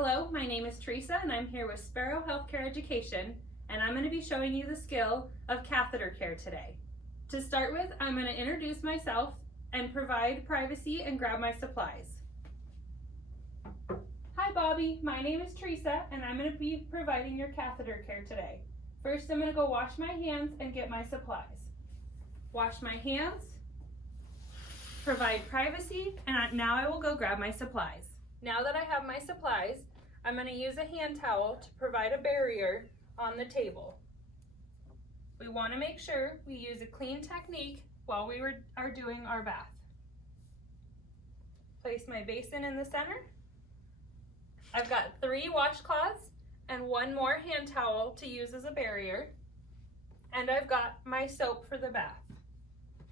Hello, my name is Teresa and I'm here with Sparrow Healthcare Education, and I'm going to be showing you the skill of catheter care today. To start with, I'm going to introduce myself and provide privacy and grab my supplies. Hi Bobby, my name is Teresa and I'm going to be providing your catheter care today. First, I'm going to go wash my hands and get my supplies. Wash my hands, provide privacy, and now I will go grab my supplies. Now that I have my supplies, I'm going to use a hand towel to provide a barrier on the table. We want to make sure we use a clean technique while we are doing our bath. Place my basin in the center. I've got 3 washcloths and 1 more hand towel to use as a barrier. And I've got my soap for the bath.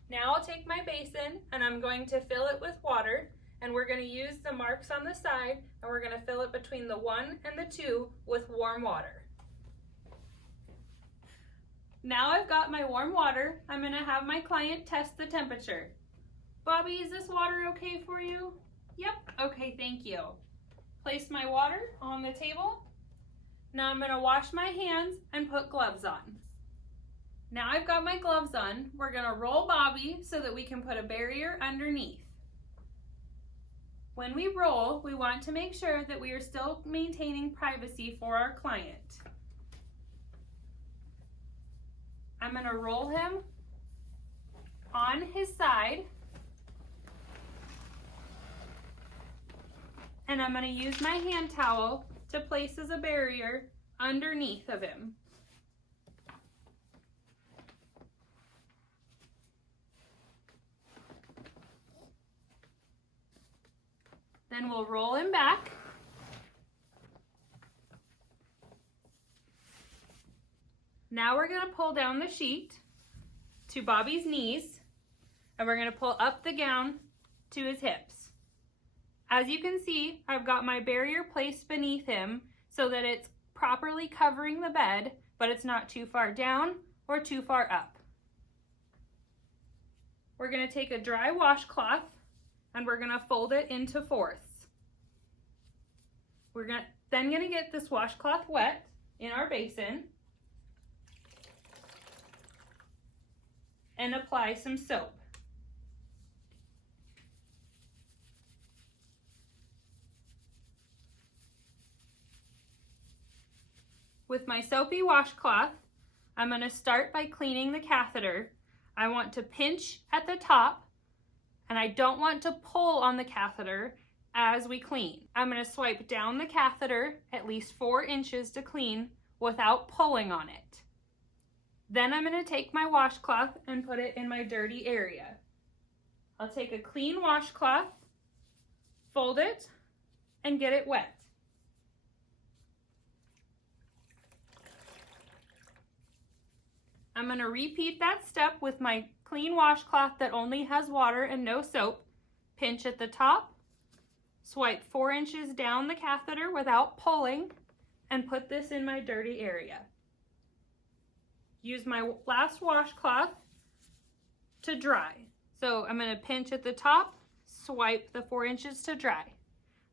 Now I'll take my basin and I'm going to fill it with water, and we're going to use the marks on the side and we're going to fill it between the 1 and the 2 with warm water. Now I've got my warm water, I'm going to have my client test the temperature. Bobby, is this water okay for you? Yep, okay, thank you. Place my water on the table. Now I'm going to wash my hands and put gloves on. Now I've got my gloves on, we're going to roll Bobby so that we can put a barrier underneath. When we roll, we want to make sure that we are still maintaining privacy for our client. I'm going to roll him on his side, and I'm going to use my hand towel to place as a barrier underneath of him. Then we'll roll him back. Now we're going to pull down the sheet to Bobby's knees, and we're going to pull up the gown to his hips. As you can see, I've got my barrier placed beneath him so that it's properly covering the bed, but it's not too far down or too far up. We're going to take a dry washcloth and we're going to fold it into fourths. We're then going to get this washcloth wet in our basin and apply some soap. With my soapy washcloth, I'm going to start by cleaning the catheter. I want to pinch at the top, and I don't want to pull on the catheter as we clean. I'm going to swipe down the catheter at least 4 inches to clean without pulling on it. Then I'm going to take my washcloth and put it in my dirty area. I'll take a clean washcloth, fold it, and get it wet. I'm going to repeat that step with my clean washcloth that only has water and no soap. Pinch at the top, swipe 4 inches down the catheter without pulling, and put this in my dirty area. Use my last washcloth to dry. So I'm going to pinch at the top, swipe the 4 inches to dry.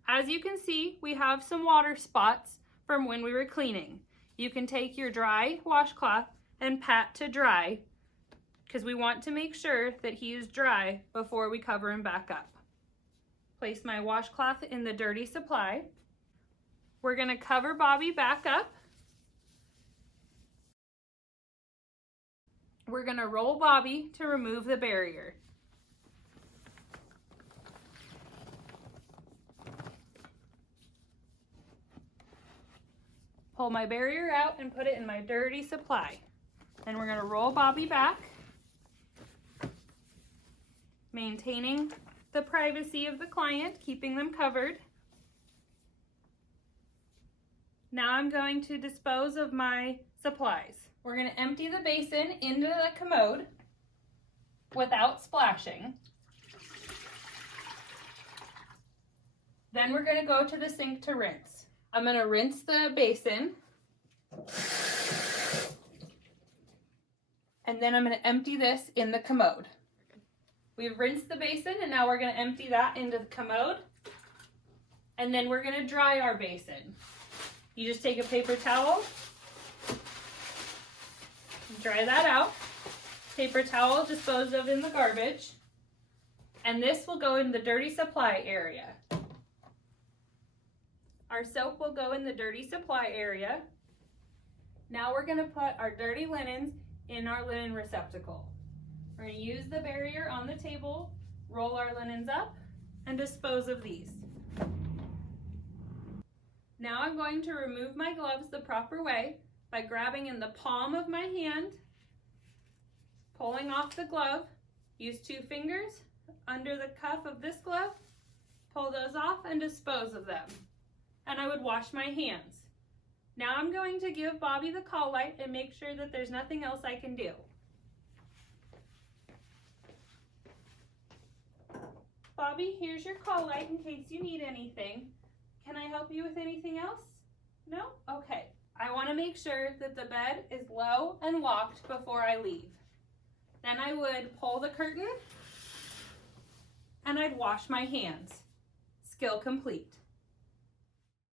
As you can see, we have some water spots from when we were cleaning. You can take your dry washcloth and pat to dry, because we want to make sure that he is dry before we cover him back up. Place my washcloth in the dirty supply. We're going to cover Bobby back up. We're going to roll Bobby to remove the barrier. Pull my barrier out and put it in my dirty supply. Then we're going to roll Bobby back, maintaining the privacy of the client, keeping them covered. Now I'm going to dispose of my supplies. We're going to empty the basin into the commode without splashing. Then we're going to go to the sink to rinse. I'm going to rinse the basin. And then I'm going to empty this in the commode. We've rinsed the basin and now we're going to empty that into the commode. And then we're gonna dry our basin. You just take a paper towel, dry that out. Paper towel disposed of in the garbage. And this will go in the dirty supply area. Our soap will go in the dirty supply area. Now we're gonna put our dirty linens in our linen receptacle. We're gonna use the barrier on the table, roll our linens up, and dispose of these. Now I'm going to remove my gloves the proper way by grabbing in the palm of my hand, pulling off the glove, use 2 fingers under the cuff of this glove, pull those off and dispose of them. And I would wash my hands. Now I'm going to give Bobby the call light and make sure that there's nothing else I can do. Bobby, here's your call light in case you need anything. Can I help you with anything else? No? Okay. I want to make sure that the bed is low and locked before I leave. Then I would pull the curtain and I'd wash my hands. Skill complete.